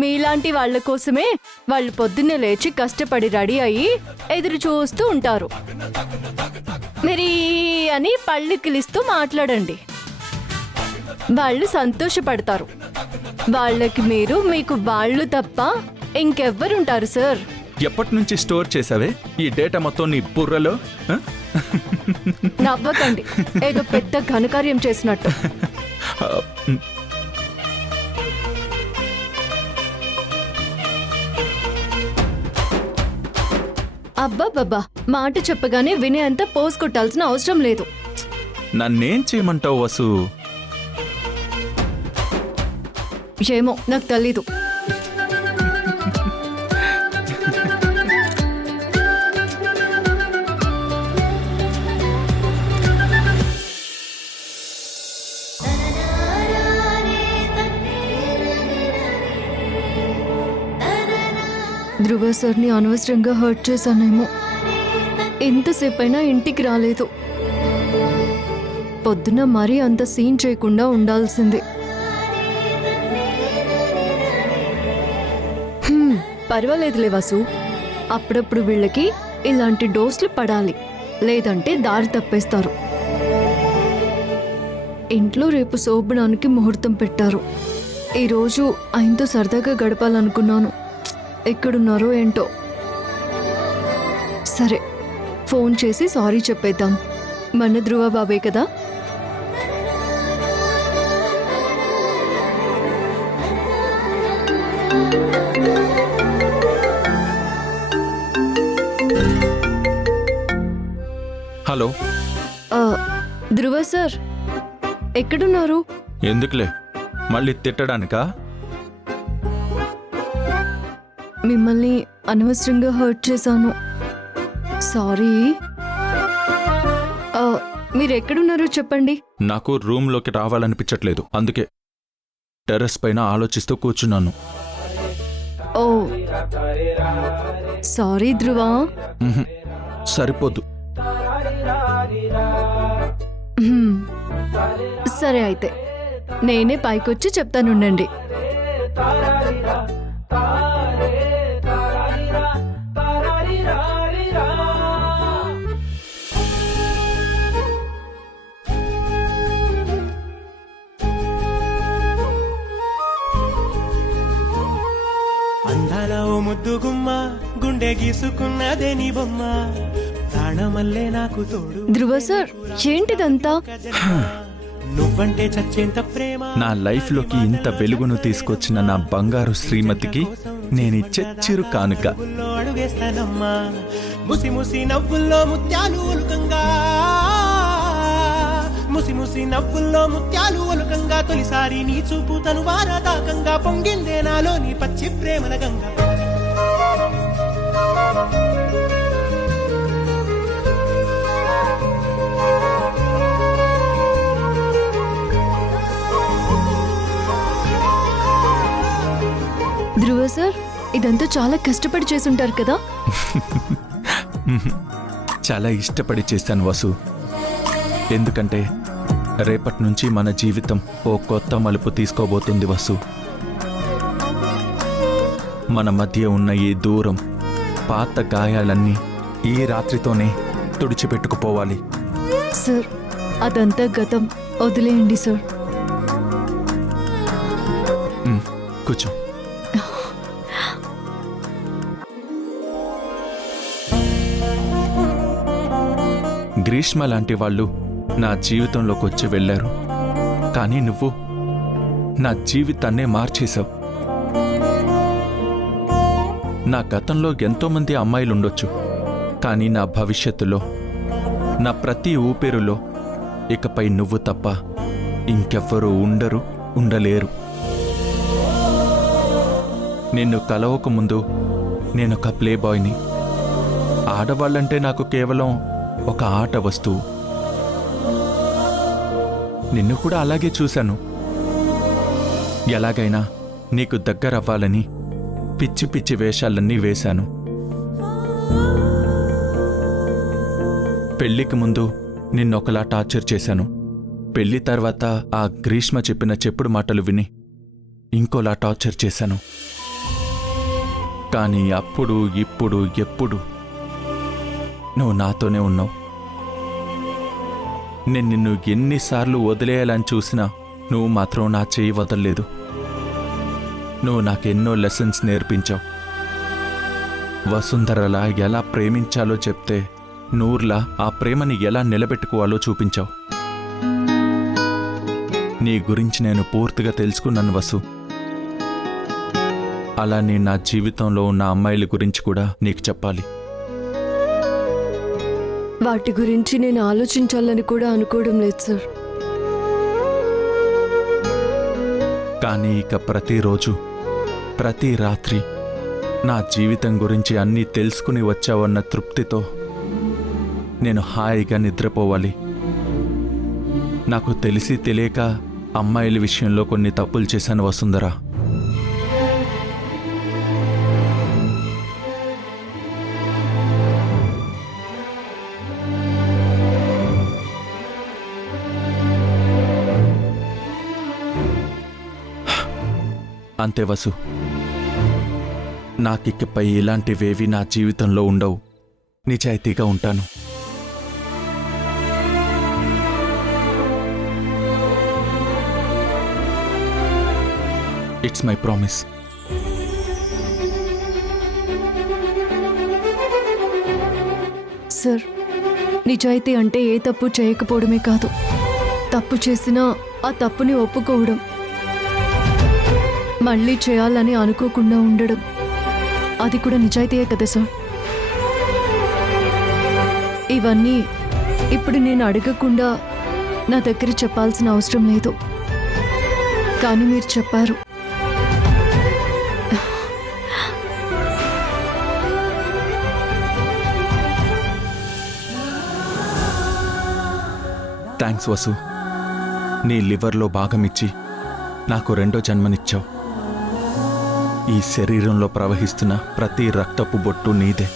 మీలాంటి వాళ్ళ కోసమే వాళ్ళు పొద్దున్నే లేచి కష్టపడి రెడీ అయ్యి ఎదురు చూస్తూ ఉంటారు. మరి అని పళ్ళు కిలిస్తూ మాట్లాడండి, వాళ్ళు సంతోషపడతారు. వాళ్ళకి మీరు, మీకు వాళ్ళు తప్ప ఇంకెవ్వరుంటారు సార్? ఎప్పటి నుంచి స్టోర్ చేసావే ఈ డేటా మొత్తం నీ బుర్రలో? నవ్వకండి, ఏదో పెద్ద ఘనకార్యం చేసినట్టు. అబ్బాబ్బా, మాట చెప్పగానే వినే అంత పోస్ కొట్టాల్సిన అవసరం లేదు. నన్నేం చేయమంటావు వసు? ఏమో నాకు తెలీదు. ధ్రువ సార్ని అనవసరంగా హర్ట్ చేశానేమో. ఎంతసేపైనా ఇంటికి రాలేదు. పొద్దున మరీ అంత సీన్ చేయకుండా ఉండాల్సింది. పర్వాలేదులే వసు, అప్పుడప్పుడు వీళ్ళకి ఇలాంటి డోస్లు పడాలి, లేదంటే దారి తప్పేస్తారు. ఇంట్లో రేపు శోభనానికి ముహూర్తం పెట్టారు. ఈరోజు ఆయనతో సరదాగా గడపాలనుకున్నాను. ఎక్కడున్నారో ఏంటో. సరే, ఫోన్ చేసి సారీ చెప్పేద్దాం. మన ధ్రువ బాబే కదా. హలో. ధ్రువ సార్ ఎక్కడున్నారు? ఎందుకులే, మళ్ళీ తిట్టడానికా? మిమ్మల్ని అనవసరంగా హర్ట్ చేశాను, సారీ. మీరు ఎక్కడున్నారో చెప్పండి. నాకు రూమ్లోకి రావాలనిపించట్లేదు, అందుకే టెర్రస్ పైన ఆలోచిస్తూ కూర్చున్నాను. ఓ సారీ ధ్రువ. సరిపోదు. సరే అయితే నేనే పైకొచ్చి చెప్తానుండండి. అందాల ఓ ముద్దు గుమ్మ, గుండె గీసుకున్నదే నీ బొమ్మ, ప్రాణమల్లే నాకు తోడు. ధ్రువ సార్ ఏంటిదంతా? నువ్వంటే చచ్చేంత ప్రేమ. నా లైఫ్లోకి ఇంత వెలుగును తీసుకొచ్చిన నా బంగారు శ్రీమతికి నేనిచ్చే చిరు కానుక. అడుగేస్తానమ్మా, ముసి ముసి నవ్వుల్లో ముత్యాలు ఒలుకంగా, ముసి ముసి నవ్వుల్లో ముత్యాలు ఒలుకంగా, తొలిసారి నీ చూపు తను వారదాకంగా, పొంగిందే నాలో నీ పచ్చి ప్రేమల గంగా. ధ్రువ సార్ ఇదంతా చాలా కష్టపడి చేసుంటారు కదా? చాలా ఇష్టపడి చేశాను వసు. ఎందుకంటే రేపటి నుంచి మన జీవితం ఓ కొత్త మలుపు తీసుకోబోతుంది వసు. మన మధ్య ఉన్న ఈ దూరం, పాత గాయాలన్నీ ఈ రాత్రితోనే తుడిచిపెట్టుకుపోవాలి. సార్ అదంతా గతం, వదిలేయండి సార్. కూర్చో. గ్రీష్మ లాంటి వాళ్ళు నా జీవితంలోకి వచ్చి వెళ్ళారు, కానీ నువ్వు నా జీవితాన్నే మార్చేశావు. నా గతంలో ఎంతోమంది అమ్మాయిలుండొచ్చు, కానీ నా భవిష్యత్తులో, నా ప్రతి ఊపిరిలో ఇకపై నువ్వు తప్ప ఇంకెవ్వరూ ఉండరు, ఉండలేరు. నిన్ను కలవకముందు నేనొక ప్లే బాయ్ని. ఆడవాళ్ళంటే నాకు కేవలం ఒక ఆట వస్తువు. నిన్ను కూడా అలాగే చూశాను. ఎలాగైనా నీకు దగ్గరవ్వాలని పిచ్చి పిచ్చి వేషాలన్నీ వేశాను. పెళ్లికి ముందు నిన్నొకలా టార్చర్ చేశాను. పెళ్లి తర్వాత ఆ గ్రీష్మ చెప్పిన చెప్పుడు మాటలు విని ఇంకోలా టార్చర్ చేశాను. కానీ అప్పుడు ఇప్పుడు ఎప్పుడు నువ్వు నాతోనే ఉన్నావు. నేను నిన్ను ఎన్నిసార్లు వదిలేయాలని చూసినా నువ్వు మాత్రం నా చేయి వదలలేదు. నువ్వు నాకెన్నో లెసన్స్ నేర్పించావు. వసుంధరలా ఎలా ప్రేమించాలో చెప్తే నూర్లా ఆ ప్రేమని ఎలా నిలబెట్టుకోవాలో చూపించావు. నీ గురించి నేను పూర్తిగా తెలుసుకున్నాను వసు. అలా నేను నా జీవితంలో ఉన్న అమ్మాయిల గురించి కూడా నీకు చెప్పాలి. వాటి గురించి నేను ఆలోచించాలని కూడా అనుకోవడం లేదు సార్. కానీ ఇక ప్రతిరోజు ప్రతి రాత్రి నా జీవితం గురించి అన్నీ తెలుసుకుని వచ్చావన్న తృప్తితో నేను హాయిగా నిద్రపోవాలి. నాకు తెలిసి తెలియక అమ్మాయిల విషయంలో కొన్ని తప్పులు చేశాను వసుంధర. అంతే వసు, నాకికపై ఇలాంటివేవి నా జీవితంలో ఉండవు. నిజాయితీగా ఉంటాను. It's my promise. సార్, నిజాయితీ అంటే ఏ తప్పు చేయకపోవడమే కాదు, తప్పు చేసినా ఆ తప్పుని ఒప్పుకోవడం, మళ్ళీ చేయాలని అనుకోకుండా ఉండడం, అది కూడా నిజాయితీయే కదా సార్. ఇవన్నీ ఇప్పుడు నేను అడగకుండా నా దగ్గర చెప్పాల్సిన అవసరం లేదు. కానీ మీరు చెప్పారు. థ్యాంక్స్ వసు. నీ లివర్లో భాగమిచ్చి నాకు రెండో జన్మనిచ్చావు. ఈ శరీరంలో ప్రవహిస్తున్న ప్రతి రక్తపు బొట్టు నీదే.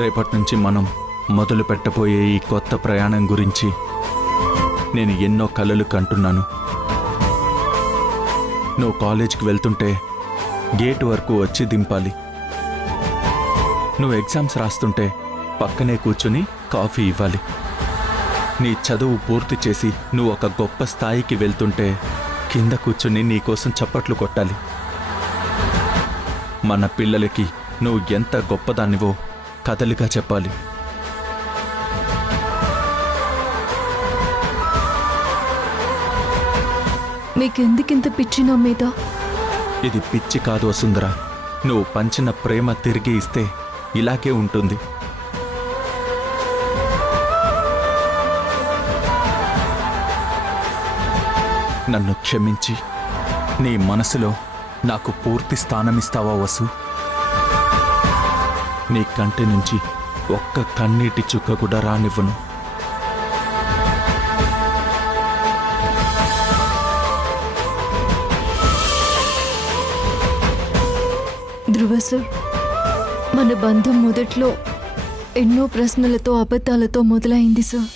రేపటి నుంచి మనం మొదలు పెట్టబోయే ఈ కొత్త ప్రయాణం గురించి నేను ఎన్నో కలలు కంటున్నాను. నువ్వు కాలేజ్కి వెళ్తుంటే గేట్ వరకు వచ్చి దింపాలి. నువ్వు ఎగ్జామ్స్ రాస్తుంటే పక్కనే కూర్చుని కాఫీ ఇవ్వాలి. నీ చదువు పూర్తి చేసి నువ్వు ఒక గొప్ప స్థాయికి వెళ్తుంటే కింద కూర్చుని నీకోసం చప్పట్లు కొట్టాలి. మన పిల్లలకి నువ్వు ఎంత గొప్పదానివో కథలుగా చెప్పాలి. మీకెందుకింత పిచ్చి నా మీద? ఇది పిచ్చి కాదు వసుంధర. నువ్వు పంచిన ప్రేమ తిరిగి ఇస్తే ఇలాగే ఉంటుంది. నన్ను క్షమించి నీ మనసులో నాకు పూర్తి స్థానమిస్తావా వసు? నీ కంటి నుంచి ఒక్క కన్నీటి చుక్క కూడా రానివ్వను. ధ్రువ సార్, మన బంధం మొదట్లో ఎన్నో ప్రశ్నలతో అబద్ధాలతో మొదలైంది సార్.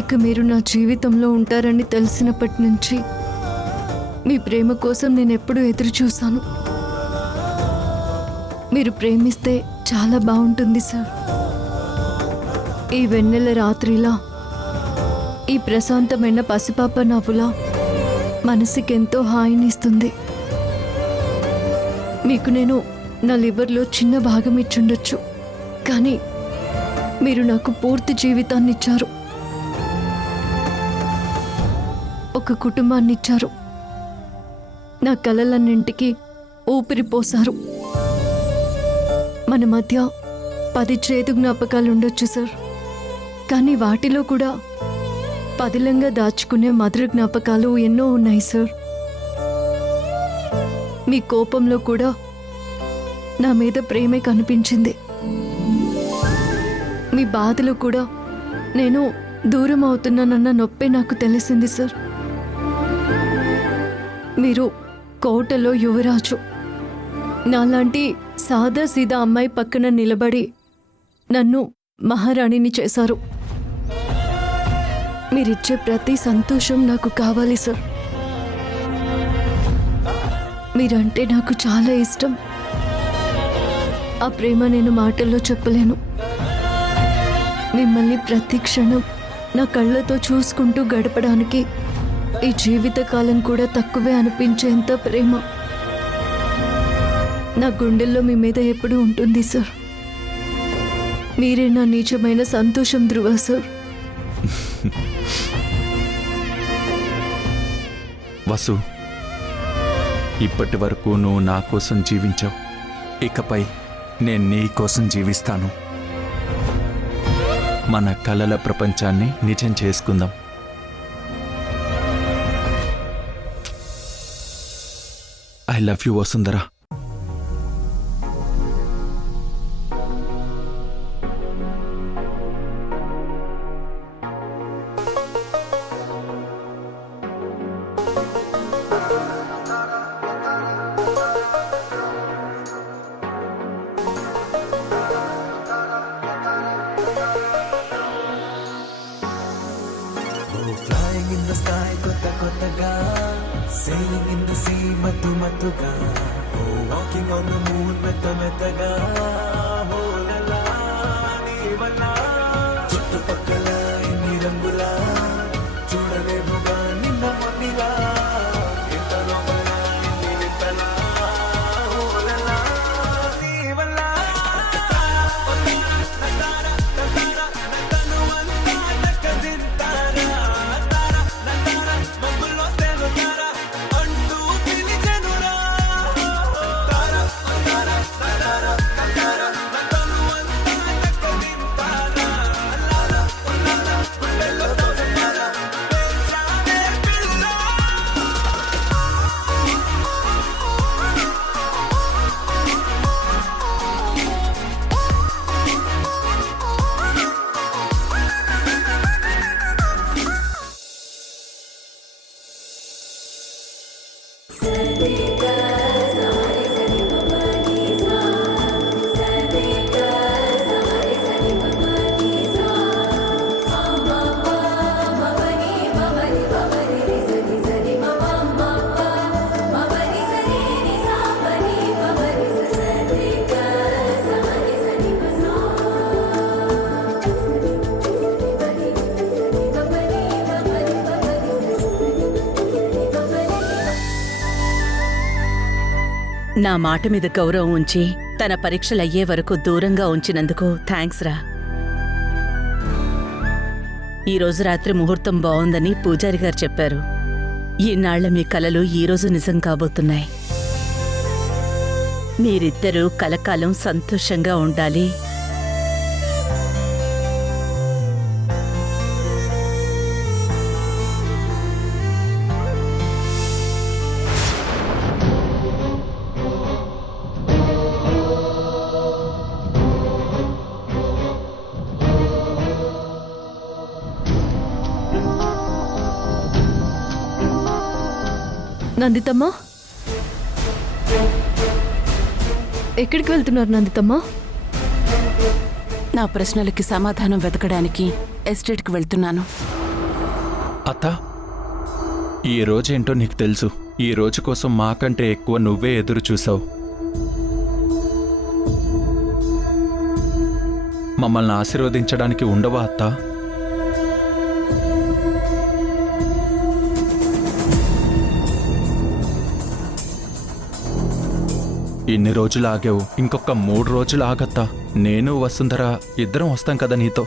ఇక మీరు నా జీవితంలో ఉంటారని తెలిసినప్పటి నుంచి మీ ప్రేమ కోసం నేను ఎప్పుడూ ఎదురు చూశాను. మీరు ప్రేమిస్తే చాలా బాగుంటుంది సార్. ఈ వెన్నెల రాత్రిలా, ఈ ప్రశాంతమైన పసిపాప నవ్వులా మనసుకెంతో హాయినిస్తుంది. మీకు నేను నా లివర్లో చిన్న భాగం ఇచ్చుండొచ్చు, కానీ మీరు నాకు పూర్తి జీవితాన్ని ఇచ్చారు. ఒక కుటుంబాన్ని ఇచ్చారు. నా కలలన్నింటికి ఊపిరి పోశారు. మన మధ్య 10 చేదు జ్ఞాపకాలు ఉండొచ్చు సార్, కానీ వాటిలో కూడా పదిలంగా దాచుకునే మధుర జ్ఞాపకాలు ఎన్నో ఉన్నాయి సార్. మీ కోపంలో కూడా నా మీద ప్రేమే కనిపించింది. మీ బాధలో కూడా నేను దూరం అవుతున్నానన్న నొప్పే నాకు తెలిసింది సార్. మీరు కోటలో యువరాజు, నాలాంటి సాదా సీదా అమ్మాయి పక్కన నిలబడి నన్ను మహారాణిని చేశారు. మీరిచ్చే ప్రతి సంతోషం నాకు కావాలి సార్. మీరంటే నాకు చాలా ఇష్టం. ఆ ప్రేమ నేను మాటల్లో చెప్పలేను. మిమ్మల్ని ప్రతి క్షణం నా కళ్ళతో చూసుకుంటూ గడపడానికి ఈ జీవితకాలం కూడా తక్కువే అనిపించేంత ప్రేమ నా గుండెల్లో మీ మీద ఎప్పుడూ ఉంటుంది సార్. మీరే నా నిజమైన సంతోషం ధ్రువ సార్. వసు, ఇప్పటి వరకు నువ్వు నా కోసం జీవించావు. ఇకపై నేను నీ కోసం జీవిస్తాను. మన కలల ప్రపంచాన్ని నిజం చేసుకుందాం. I love you Vasundhara. Flying in the sky, kotta kottaga. Sailing in the sea, matu matuga. Oh, walking on the moon, metta mettaga. Oh la la, nee valla. Chuttu pakkala inni rangula. Chudalevuga ninna mannila. Inta lopala inni vittala. Oh la la, nee valla. నా మాట మీద గౌరవం ఉంచి తన పరీక్షలయ్యే వరకు దూరంగా ఉంచినందుకు thanks రా. ఈరోజు రాత్రి ముహూర్తం బావుందని పూజారి గారు చెప్పారు. ఈనాళ్ల మీ కలలు ఈరోజు నిజం కాబోతున్నాయి. మీరిద్దరూ కలకాలం సంతోషంగా ఉండాలి. నందితమ్మ, ఎక్కడికి వెళ్తున్నారు నందితమ్మ? నా ప్రశ్నలకి సమాధానం వెతకడానికి ఎస్టేట్కి వెళ్తున్నాను. అత్త, ఈ రోజేంటో నీకు తెలుసు. ఈ రోజు కోసం మాకంటే ఎక్కువ నువ్వే ఎదురు చూసావు. మమ్మల్ని ఆశీర్వదించడానికి ఉండవా అత్తా? ఇన్ని రోజులు ఆగావు, ఇంకొక 3 రోజులు ఆగత్తా. నేను వసుంధర ఇద్దరం వస్తాం కదా నీతో.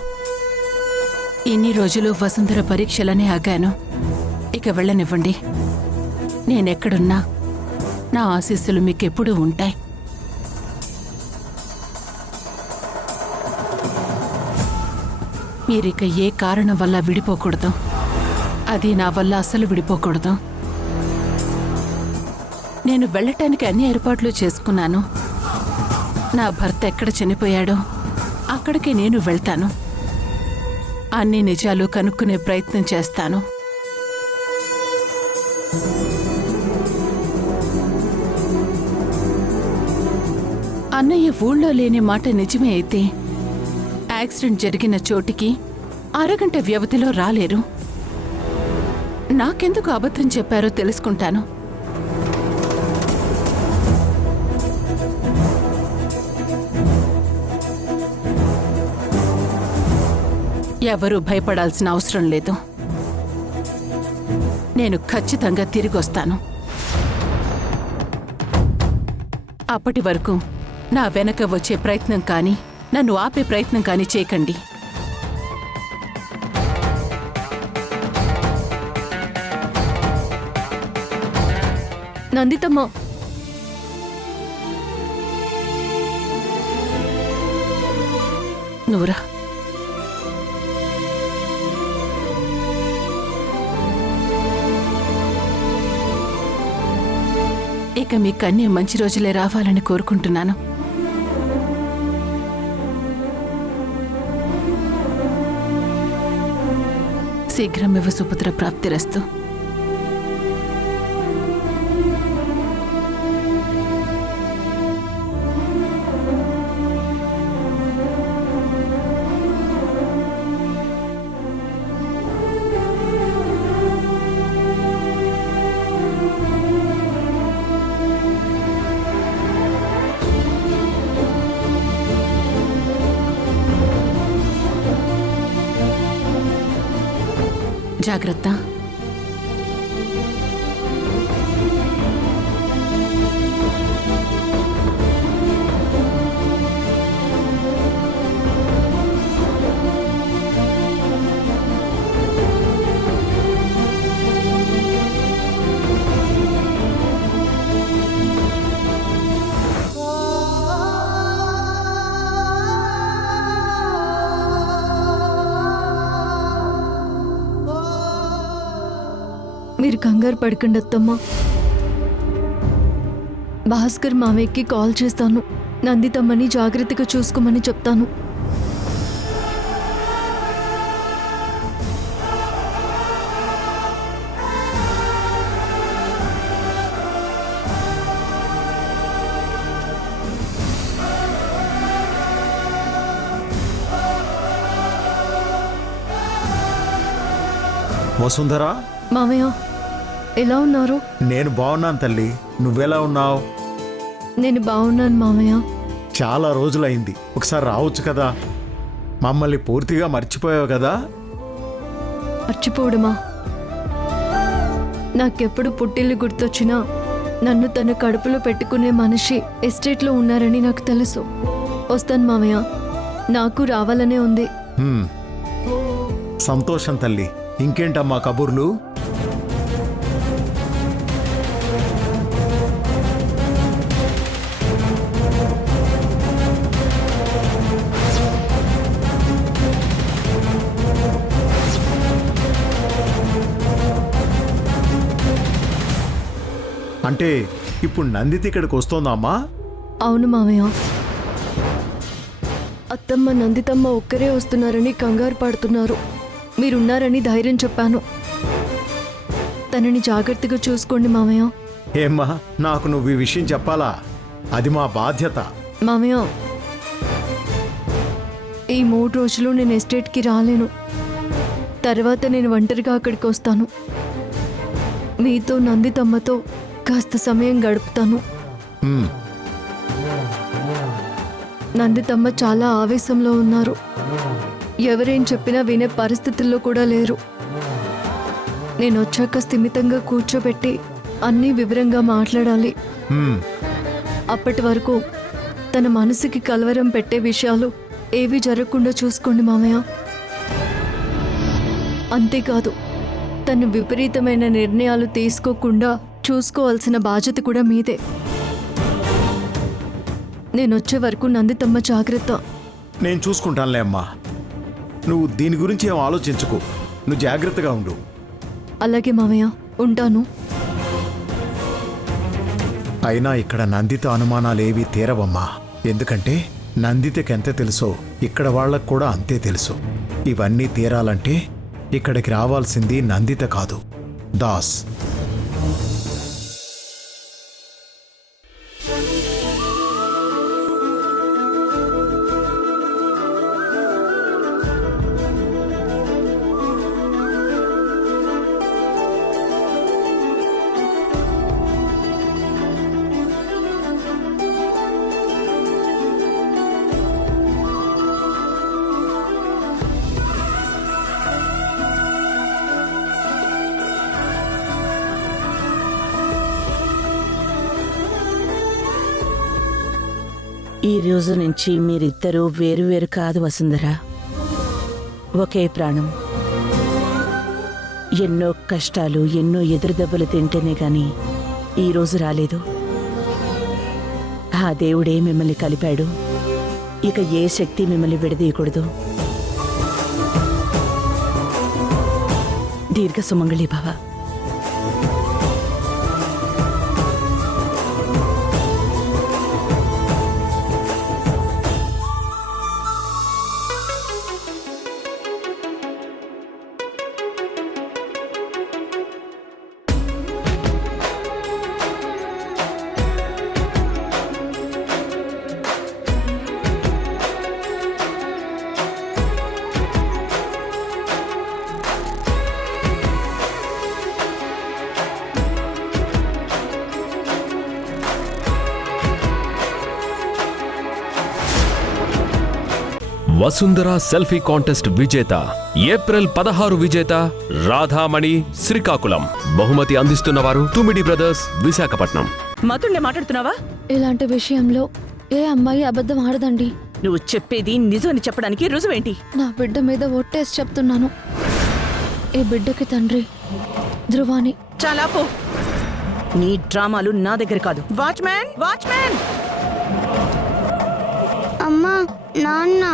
ఇన్ని రోజులు వసుంధర పరీక్షలనే ఆగాను. ఇక వెళ్ళనివ్వండి. నేనెక్కడున్నా నా ఆశీస్సులు మీకెప్పుడూ ఉంటాయి. మీరిక ఏ కారణం వల్ల విడిపోకూడదు. అది నా వల్ల అసలు విడిపోకూడదు. నేను వెళ్ళటానికి అన్ని ఏర్పాట్లు చేసుకున్నాను. నా భర్త ఎక్కడ చనిపోయాడో అక్కడికి నేను వెళ్తాను. అన్ని నిజాలు కనుక్కునే ప్రయత్నం చేస్తాను. అన్నయ్య ఊళ్ళో లేని మాట నిజమే అయితే యాక్సిడెంట్ జరిగిన చోటికి అరగంట వ్యవధిలో రాలేరు. నాకెందుకు అబద్ధం చెప్పారో తెలుసుకుంటాను. ఎవరూ భయపడాల్సిన అవసరం లేదు. నేను ఖచ్చితంగా తిరిగొస్తాను. అప్పటి వరకు నా వెనక వచ్చే ప్రయత్నం కానీ నన్ను ఆపే ప్రయత్నం కానీ చేయకండి. నందితమ్మ, నువ్వురా. ఇక మీకు అన్నీ మంచి రోజులే రావాలని కోరుకుంటున్నాను. శీఘ్రమివ సుపుత్ర ప్రాప్తిరస్తు. జాగ్రత్త. మీరు కంగారు పడకండి అత్తమ్మ. భాస్కర్ మామయ్యకి కాల్ చేస్తాను. నందితమ్మని జాగ్రత్తగా చూసుకోమని చెప్తాను. వసుంధరా, మామయ్య ఎలా ఉన్నారు? నేను బాగున్నాను తల్లి. నువ్వెలా ఉన్నావు? నేను బాగున్నాను మామయ్య. చాలా రోజులైంది. ఒకసారి రావచ్చు కదా. మమ్మల్ని పూర్తిగా మర్చిపోయావు కదా. మర్చిపోవడమా? నాకెప్పుడు పుట్టిల్లు గుర్తొచ్చినా నన్ను తన కడుపులో పెట్టుకునే మనిషి ఎస్టేట్లో ఉన్నారని నాకు తెలుసు. వస్తాను మామయ్య. నాకు రావాలనే ఉంది. సంతోషం తల్లి. ఇంకేంటమ్మా కబుర్లు? అంటే ఇప్పుడు నందిత ఇక్కడికి వస్తోందమ్మా? అవును మామయ్య. అత్తమ్మ నందితమ్మ ఒక్కరే వస్తున్నారని కంగారు పడుతున్నారు. మీరున్నారని ధైర్యం చెప్పాను. తనని జాగ్రత్తగా చూసుకోండి మామయ్య. ఏమ్మా, నాకు నువ్వు ఈ విషయం చెప్పాలా? అది మా బాధ్యత. మామయ్య, ఈ 3 రోజులు నేను ఎస్టేట్కి రాలేను. తర్వాత నేను ఒంటరిగా అక్కడికి వస్తాను. మీతో నందితమ్మతో కాస్త సమయం గడుపుతాను. నందితమ్మ చాలా ఆవేశంలో ఉన్నారు. ఎవరేం చెప్పినా వినే పరిస్థితుల్లో కూడా లేరు. నేను వచ్చాక స్థిమితంగా కూర్చోబెట్టి అన్నీ వివరంగా మాట్లాడాలి. అప్పటి వరకు తన మనసుకి కలవరం పెట్టే విషయాలు ఏవి జరగకుండా చూసుకోండి మామయ్య. అంతేకాదు, తను విపరీతమైన నిర్ణయాలు తీసుకోకుండా చూసుకోవాల్సిన బాధ్యత కూడా మీదే. నేనొచ్చే వరకు నందితమ్మ జాగ్రత్త. నేను చూసుకుంటానులే అమ్మా. నువ్వు దీని గురించి ఏం ఆలోచించుకో. నువ్వు జాగ్రత్తగా ఉండు. అలాగే మామయ్య, ఉంటాను. అయినా ఇక్కడ నందిత అనుమానాలేవీ తీరవమ్మా. ఎందుకంటే నందితకెంత తెలుసో ఇక్కడ వాళ్ళకు కూడా అంతే తెలుసు. ఇవన్నీ తీరాలంటే ఇక్కడికి రావాల్సింది నందిత కాదు, దాస్. ఈ రోజు నుంచి మీరిద్దరూ వేరువేరు కాదు వసుంధర, ఒకే ప్రాణం. ఎన్నో కష్టాలు, ఎన్నో ఎదురుదెబ్బలు తింటేనే గాని ఈ రోజు రాలేదు. ఆ దేవుడే మిమ్మల్ని కలిపాడు. ఇక ఏ శక్తి మిమ్మల్ని విడదీయకూడదు. దీర్ఘ సుమంగళి భవ. వసుంధర సెల్ఫీ కాంటెస్ట్ విజేత ఏప్రిల్ 16 విజేత రాధామణి శ్రీకాకుళం. బహుమతి అందిస్తున్నవారు తుమిడి బ్రదర్స్ విశాఖపట్నం. మతుండే మాట్లాడుతున్నావా? ఇలాంటి విషయంలో ఏ అమ్మాయి అబద్ధం ఆడదండి. నువ్వు చెప్పేది నిజమని చెప్పడానికి రుజువేంటి? నా బిడ్డ మీద ఒట్టేసి చెప్తున్నాను. ఈ బిడ్డకి తండ్రి ధ్రువాని. చాలా పో. నీ డ్రామాలు నా దగ్గర కాదు. Watchman, watchman! అమ్మా, నాన్న,